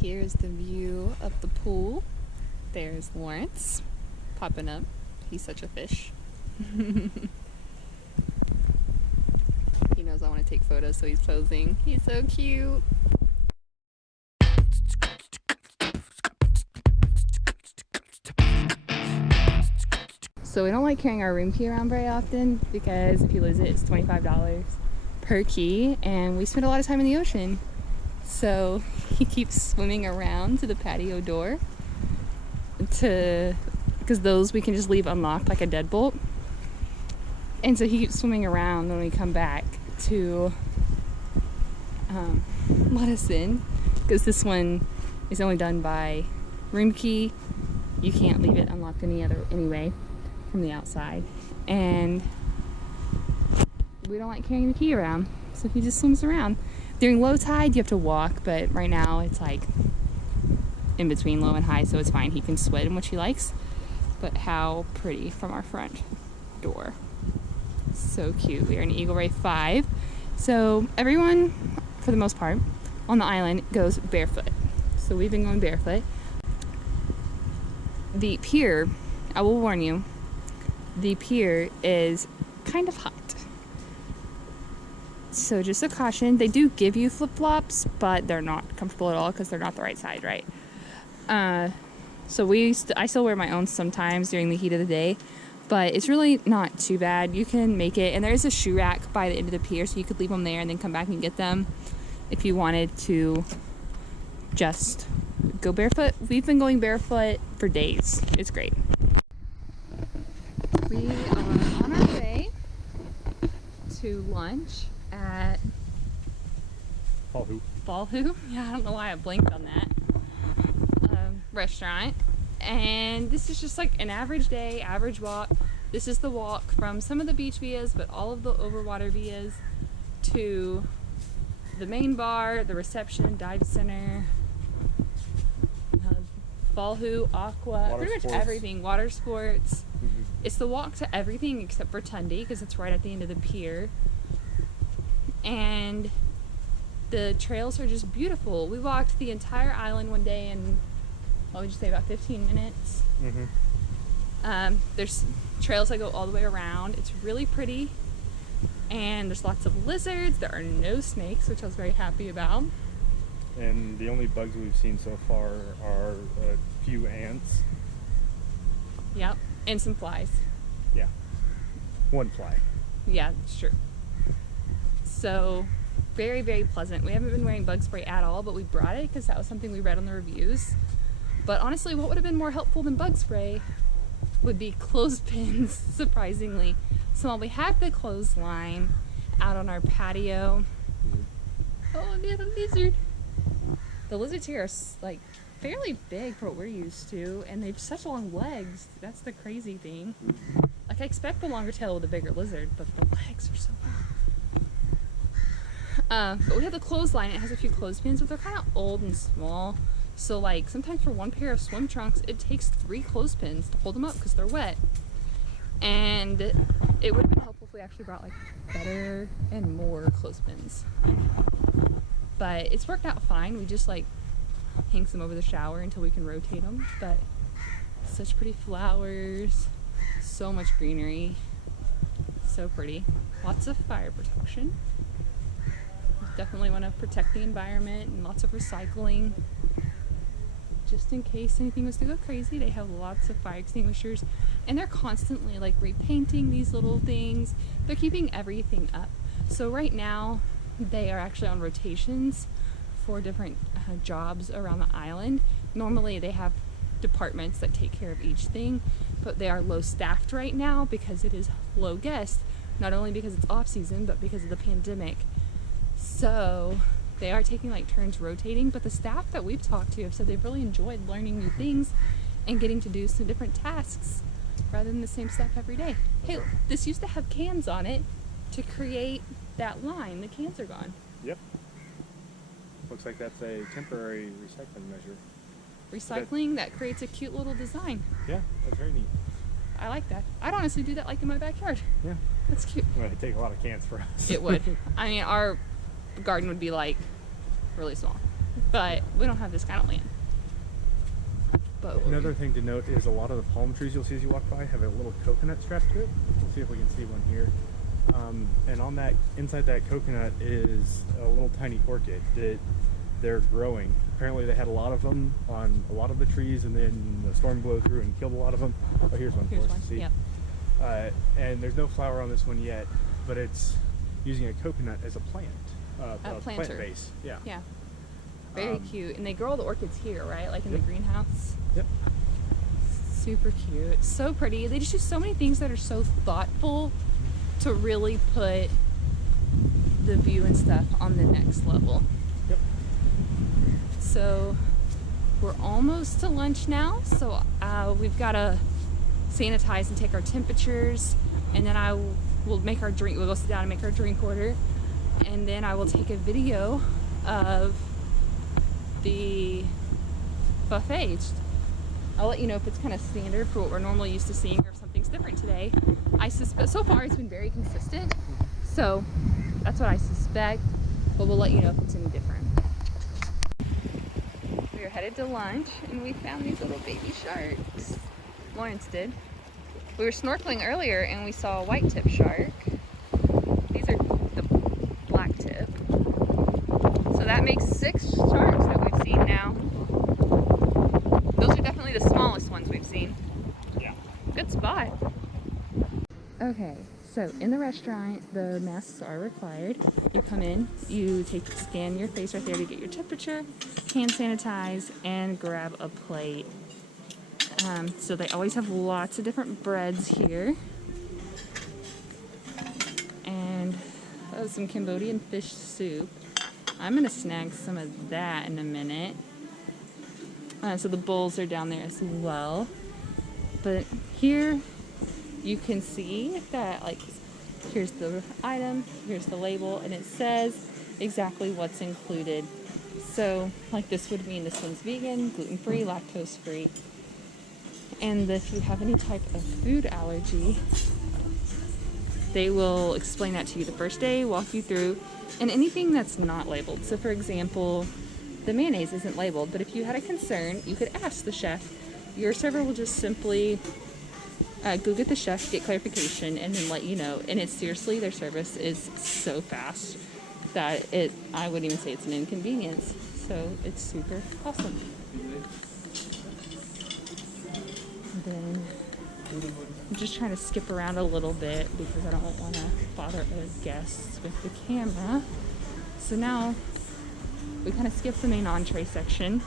Here's the view of the pool. There's Lawrence popping up. He's such a fish. He knows I want to take photos, so he's posing. He's so cute. So we don't like carrying our room key around very often because if you lose it, it's $25 per key, and we spend a lot of time in the ocean. So he keeps swimming around to the patio door because those we can just leave unlocked like a deadbolt. And so he keeps swimming around when we come back to let us in, because this one is only done by room key. You can't leave it unlocked anyway from the outside, and we don't like carrying the key around, so he just swims around. During low tide you have to walk, but right now it's like in between low and high, so it's fine. He can swim, which he likes. But how pretty from our front door. So cute. We are in Eagle Ray 5. So everyone, for the most part, on the island goes barefoot. So we've been going barefoot. The pier, I will warn you, the pier is kind of hot. So just a caution. They do give you flip-flops, but they're not comfortable at all because they're not the right size, right? So I still wear my own sometimes during the heat of the day, but it's really not too bad. You can make it, and there is a shoe rack by the end of the pier, so you could leave them there and then come back and get them if you wanted to just go barefoot. We've been going barefoot for days. It's great. We are on our way to lunch at Balhu. Yeah, I don't know why I blinked on that. Restaurant. And this is just like an average day, average walk. This is the walk from some of the beach villas, but all of the overwater villas, to the main bar, the reception, dive center, Balhu, aqua, pretty much everything, water sports. Mm-hmm. It's the walk to everything except for Tundi, because it's right at the end of the pier. And the trails are just beautiful. We walked the entire island one day in, what would you say, about 15 minutes. Mm-hmm. There's trails that go all the way around. It's really pretty, and there's lots of lizards. There are no snakes, which I was very happy about. And the only bugs we've seen so far are a few ants. Yep, and some flies. Yeah, one fly. Yeah, it's true. So very, very pleasant. We haven't been wearing bug spray at all, but we brought it because that was something we read on the reviews. But honestly, what would have been more helpful than bug spray would be clothespins, surprisingly. So while we have the clothesline out on our patio, oh, we have a lizard. The lizards here are like fairly big for what we're used to, and they've such long legs. That's the crazy thing. Like, I expect the longer tail with a bigger lizard, but the legs are so long. But we have the clothesline. It has a few clothespins, but they're kind of old and small. So like sometimes for one pair of swim trunks, it takes 3 clothespins to hold them up because they're wet. And it would have been helpful if we actually brought like better and more clothespins. But it's worked out fine. We just like hangs them over the shower until we can rotate them. But such pretty flowers, so much greenery, so pretty. Lots of fire protection. Definitely want to protect the environment, and lots of recycling. Just in case anything was to go crazy, they have lots of fire extinguishers, and they're constantly like repainting these little things. They're keeping everything up. So right now they are actually on rotations for different jobs around the island. Normally they have departments that take care of each thing, but they are low staffed right now because it is low guest, not only because it's off season, but because of the pandemic. So they are taking like turns rotating, but the staff that we've talked to have said they've really enjoyed learning new things and getting to do some different tasks rather than the same stuff every day. Hey, this used to have cans on it to create that line. The cans are gone. Yep. Looks like that's a temporary recycling measure. Recycling that creates a cute little design. Yeah, that's very neat. I like that. I'd honestly do that like in my backyard. Yeah. That's cute. Well, it'd take a lot of cans for us. It would. I mean, our garden would be like really small. but we don't have this kind of land. But another thing to note is a lot of the palm trees you'll see as you walk by have a little coconut strapped to it. We'll see if we can see one here. And on that, inside that coconut is a little tiny orchid that they're growing. Apparently they had a lot of them on a lot of the trees, and then the storm blew through and killed a lot of them. Oh, here's one for us to see. Yep. And there's no flower on this one yet, but it's using a coconut as a plant, a plant base. Yeah. Yeah. Very cute. And they grow all the orchids here, right? Like in the greenhouse. Yep. Super cute. So pretty. They just do so many things that are so thoughtful to really put the view and stuff on the next level. Yep. So we're almost to lunch now. So we've got to sanitize and take our temperatures, and then I will make our drink. We'll go sit down and make our drink order, and then I will take a video of the buffet. I'll let you know if it's kind of standard for what we're normally used to seeing, or if something's different today. I suspect so far it's been very consistent, so that's what I suspect, but we'll let you know if it's any different. We are headed to lunch, and we found these little baby sharks. Lawrence did. We were snorkeling earlier and we saw a white tip shark. These are the black tip. So that makes 6 sharks that we've seen now. Those are definitely the smallest ones we've seen. Yeah. Good spot. Okay, so in the restaurant, the masks are required. You come in, you scan your face right there to get your temperature, hand sanitize, and grab a plate. So they always have lots of different breads here. And some Cambodian fish soup. I'm gonna snag some of that in a minute. So the bowls are down there as well. But here you can see that, like, here's the item, here's the label, and it says exactly what's included. So, like, this would mean this one's vegan, gluten-free, lactose-free. And if you have any type of food allergy, they will explain that to you the first day, walk you through, and anything that's not labeled. So for example, the mayonnaise isn't labeled, but if you had a concern, you could ask the chef. Your server will just simply go get the chef, get clarification, and then let you know. And it's seriously, their service is so fast that I wouldn't even say it's an inconvenience. So it's super awesome. Then I'm just trying to skip around a little bit because I don't want to bother our guests with the camera. So now we kind of skipped the main entree section,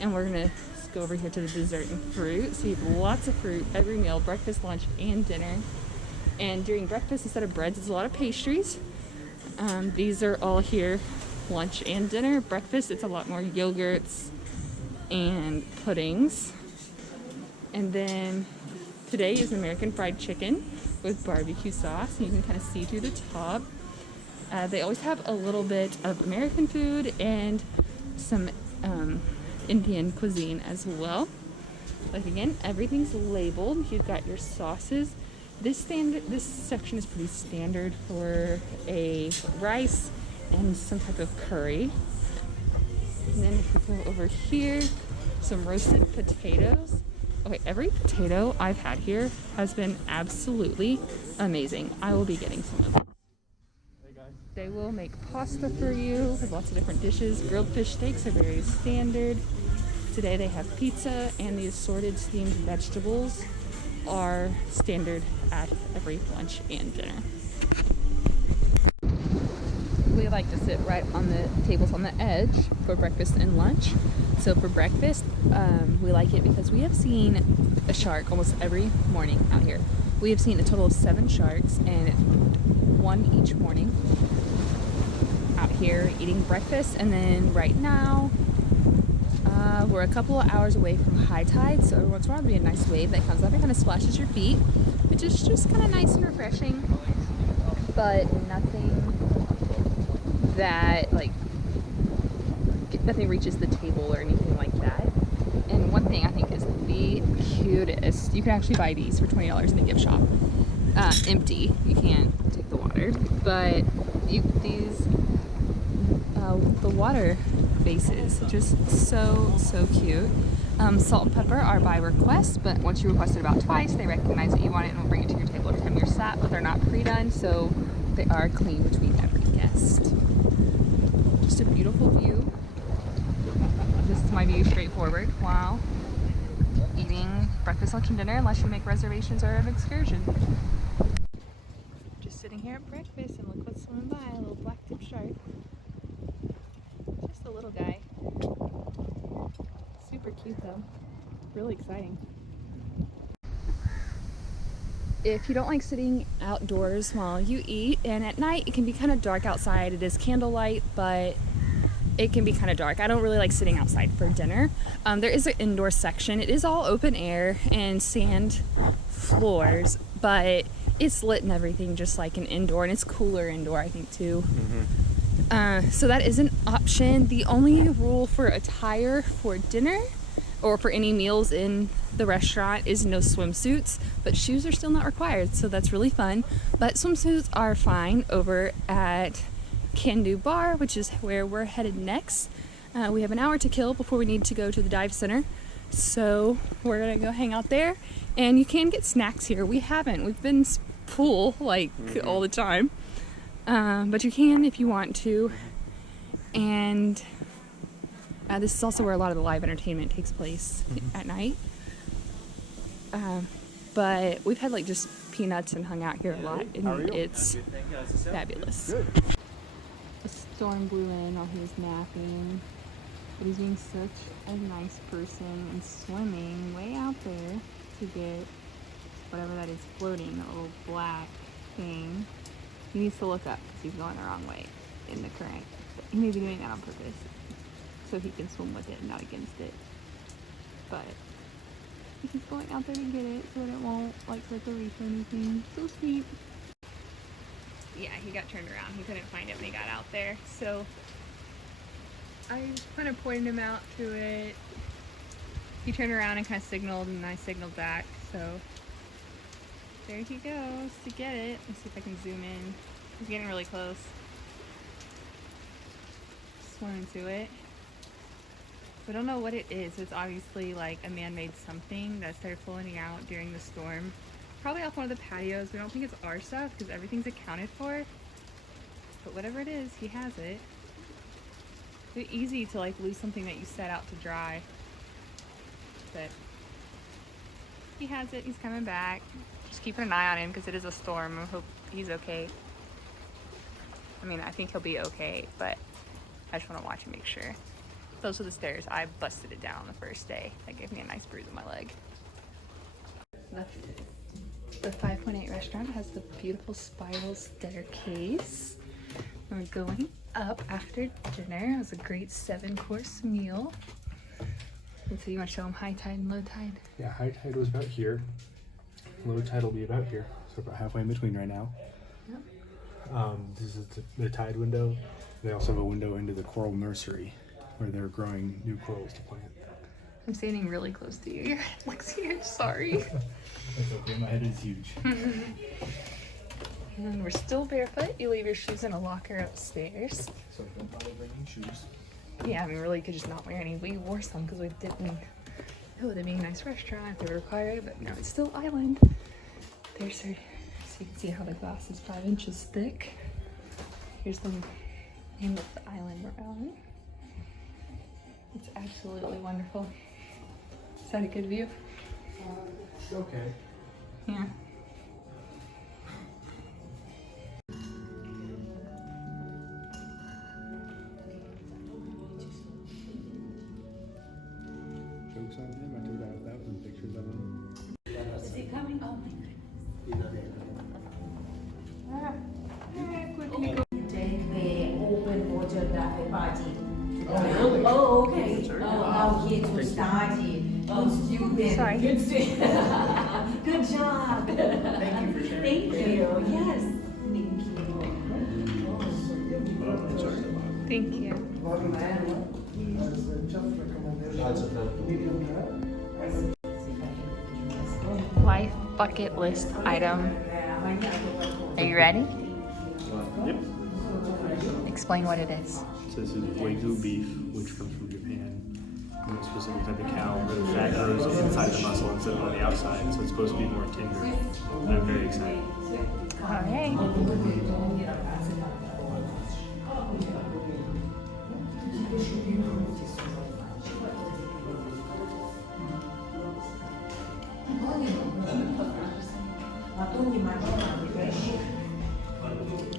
and we're gonna go over here to the dessert and fruit. So you have lots of fruit every meal, breakfast, lunch, and dinner. And during breakfast, instead of breads, it's a lot of pastries. These are all here, lunch and dinner. Breakfast, it's a lot more yogurts and puddings. And then today is American fried chicken with barbecue sauce. You can kind of see through the top. They always have a little bit of American food and some Indian cuisine as well. Like, again, everything's labeled. You've got your sauces. This section is pretty standard for a rice and some type of curry. And then if we go over here, some roasted potatoes. Okay, every potato I've had here has been absolutely amazing. I will be getting some of them. They will make pasta for you with lots of different dishes. Grilled fish steaks are very standard. Today they have pizza, and the assorted steamed vegetables are standard at every lunch and dinner. We like to sit right on the tables on the edge for breakfast and lunch. So for breakfast, we like it because we have seen a shark almost every morning out here. We have seen a total of 7 sharks, and 1 each morning out here eating breakfast. And then right now, we're a couple of hours away from high tide, so every once in a while there'll be a nice wave that comes up and kind of splashes your feet, which is just kind of nice and refreshing, but nothing that, like, nothing reaches the table or anything like that. And one thing I think is the cutest, you can actually buy these for $20 in the gift shop, empty. You can't take the water, but the water vases. Just so cute. Salt and pepper are by request, but once you request it about twice, they recognize that you want it and will bring it to your table every time you're sat, but they're not pre-done, so they are clean between every guest. Just a beautiful view. This is my view straight forward while eating breakfast, lunch, and dinner, unless you make reservations or an excursion. Just sitting here at breakfast, and look what's swimming by, a little black-tip shark. Just a little guy. Super cute though. Really exciting. If you don't like sitting outdoors while you eat, and at night it can be kind of dark outside, it is candlelight, but it can be kind of dark. I don't really like sitting outside for dinner. There is an indoor section. It is all open air and sand floors, but it's lit and everything just like an indoor, and it's cooler indoor, I think, too. So that is an option. The only rule for attire for dinner or for any meals in the restaurant is no swimsuits, but shoes are still not required, so that's really fun. But swimsuits are fine over at Can Do Bar, which is where we're headed next. We have an hour to kill before we need to go to the dive center, so we're gonna go hang out there. And you can get snacks here. We've been full like all the time, but you can if you want to. And this is also where a lot of the live entertainment takes place at night. But we've had like just peanuts and hung out here a lot, and it's fabulous. Good. A storm blew in while he was napping, but he's being such a nice person and swimming way out there to get whatever that is floating, that little black thing. He needs to look up because he's going the wrong way in the current. But he may be doing that on purpose so he can swim with it and not against it. But he's going out there to get it so that it won't like hurt the reef or anything. So sweet. Yeah, he got turned around. He couldn't find it when he got out there. So I kind of pointed him out to it. He turned around and kind of signaled, and I signaled back. So there he goes to get it. Let's see if I can zoom in. He's getting really close. Swimming to it. We don't know what it is. It's obviously like a man-made something that started floating out during the storm. Probably off one of the patios. We don't think it's our stuff because everything's accounted for. But whatever it is, he has it. It's easy to like lose something that you set out to dry. But he has it. He's coming back. Just keeping an eye on him because it is a storm. I hope he's okay. I mean, I think he'll be okay, but I just want to watch and make sure. Those are the stairs. I busted it down on the first day. That gave me a nice bruise on my leg. The 5.8 restaurant has the beautiful spiral staircase. We're going up after dinner. It was a great 7-course meal. And so you want to show them high tide and low tide? Yeah, high tide was about here. Low tide will be about here. So about halfway in between right now. Yep. This is the tide window. They also have a window into the coral nursery where they're growing new corals to plant. I'm standing really close to you. Your head looks huge, sorry. That's okay, my head is huge. And we're still barefoot. You leave your shoes in a locker upstairs. So don't bother bringing shoes. Yeah, I mean, really, you could just not wear any. We wore some because we didn't. It would be a nice restaurant if they were required, but no, it's still island. There's her. So you can see how the glass is 5 inches thick. Here's the name of the island we're on. It's absolutely wonderful. Is that a good view? It's okay. Yeah. Jokes on him. I took out 1,000 pictures of him. Is he coming? Oh my goodness. Today we open water dive party. Oh, really? Oh, okay. Now kids will study. Good student. Sorry. Good student. Good job. Thank you for sharing. Thank you. Yes. Thank you. Thank you. Life bucket list item. Are you ready? Yep. explain what it is. So this is Wagyu beef, which comes from Japan. And a specific type of cow where the fat goes inside the muscle instead of on the outside, so it's supposed to be more tender. And I'm very excited. Okay.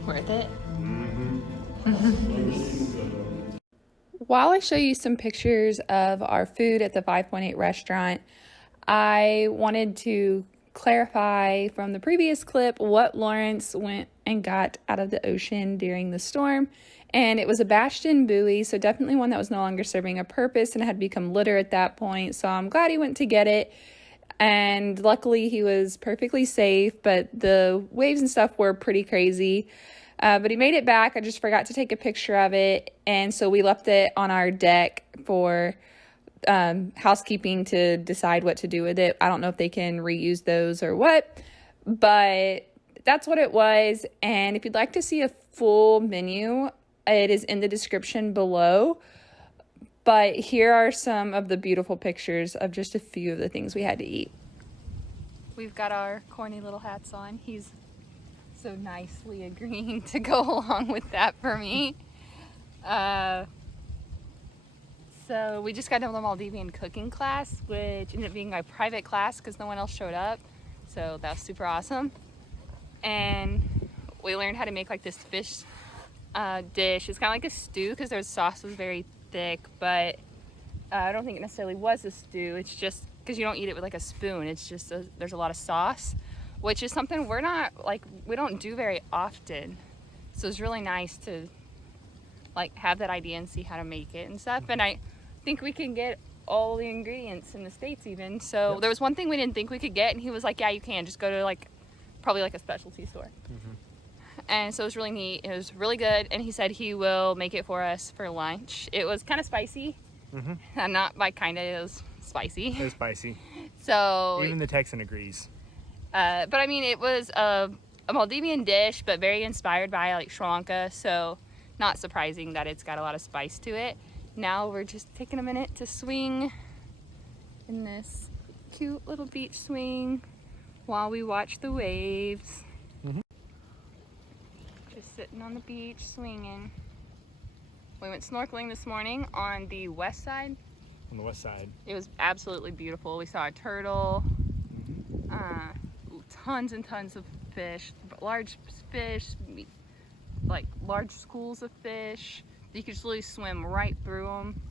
Worth it? While I show you some pictures of our food at the 5.8 restaurant, I wanted to clarify from the previous clip what Lawrence went and got out of the ocean during the storm. And it was a bashed-in buoy, so definitely one that was no longer serving a purpose and had become litter at that point. So I'm glad he went to get it. And luckily he was perfectly safe, but the waves and stuff were pretty crazy. But he made it back. I just forgot to take a picture of it. And so we left it on our deck for housekeeping to decide what to do with it. I don't know if they can reuse those or what, but that's what it was. And if you'd like to see a full menu, it is in the description below. But here are some of the beautiful pictures of just a few of the things we had to eat. We've got our corny little hats on. He's so nicely agreeing to go along with that for me. So we just got done with a Maldivian cooking class, which ended up being my private class because no one else showed up. So that was super awesome. And we learned how to make like this fish dish. It's kind of like a stew because their sauce was very thick, but I don't think it necessarily was a stew. It's just because you don't eat it with like a spoon. It's just there's a lot of sauce, which is something we don't do very often. So it's really nice to like have that idea and see how to make it and stuff. And I think we can get all the ingredients in the States even. So There was one thing we didn't think we could get, and he was like, yeah, you can. Just go to probably a specialty store. And so it was really neat. It was really good. And he said he will make it for us for lunch. It was kind of spicy. Not by kind of, it was spicy. It was spicy. So even the Texan agrees. But I mean, it was a Maldivian dish, but very inspired by like Sri Lanka. So not surprising that it's got a lot of spice to it. Now we're just taking a minute to swing in this cute little beach swing while we watch the waves. Just sitting on the beach swinging. We went snorkeling this morning on the west side. On the west side. It was absolutely beautiful. We saw a turtle, tons and tons of fish, large fish, like large schools of fish. You could just literally swim right through them.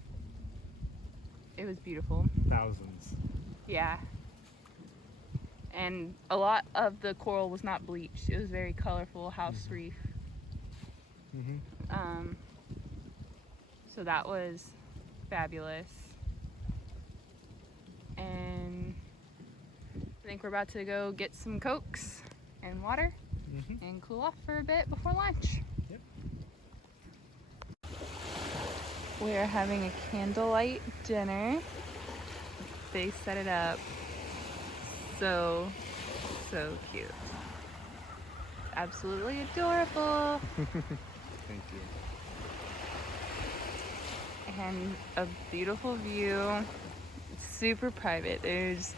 It was beautiful. Thousands. Yeah. And a lot of the coral was not bleached. It was very colorful house reef. So that was fabulous. And I think we're about to go get some Cokes and water and cool off for a bit before lunch. Yep. We are having a candlelight dinner. They set it up so cute. Absolutely adorable. Thank you. And a beautiful view. It's super private. There's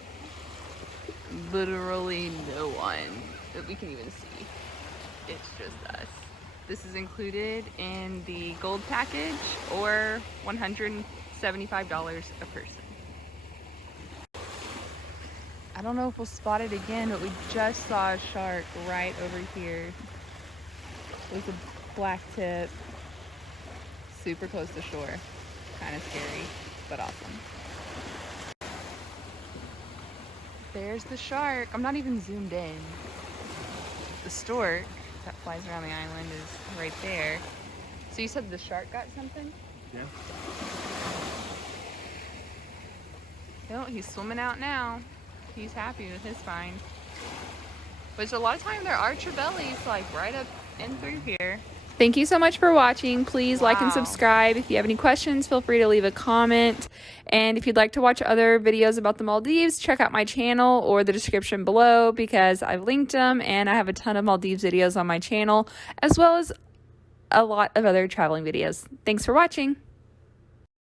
literally no one that we can even see. It's just us. This is included in the gold package, or $175 a person. I don't know if we'll spot it again, but we just saw a shark right over here. It was a black tip, super close to shore. Kind of scary, but awesome. There's the shark. I'm not even zoomed in. The stork that flies around the island is right there. So you said the shark got something? Yeah. No, he's swimming out now. He's happy with his find. Which a lot of time there are trevellies like right up in through here. Thank you so much for watching. Please like and subscribe. If you have any questions, feel free to leave a comment. And if you'd like to watch other videos about the Maldives, check out my channel or the description below because I've linked them and I have a ton of Maldives videos on my channel, as well as a lot of other traveling videos. Thanks for watching.